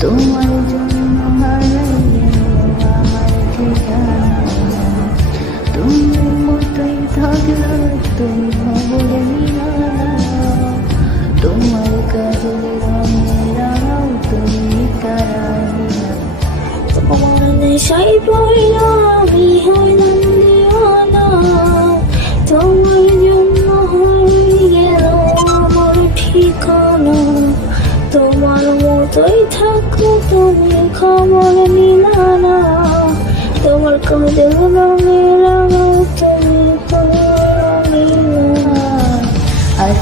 তোমার জন্য হারাই আমার ঠিকানা। তুমি মতোই থাকলো তুমি খবরে মিলানা। তোমার কাজের রঙে রাঙাও তুমি কারাইনা। তোমার নেশায় পড়লা আমি হইলাম দিওয়ানা। তোমার জন্য হারিয়ে গেল আমার ঠিকানা। তোমার মতোই থাকো তুমি খবর নিলানা। তোমার কাজের রঙে রাঙাও তুমি খবর নিলানা। আজ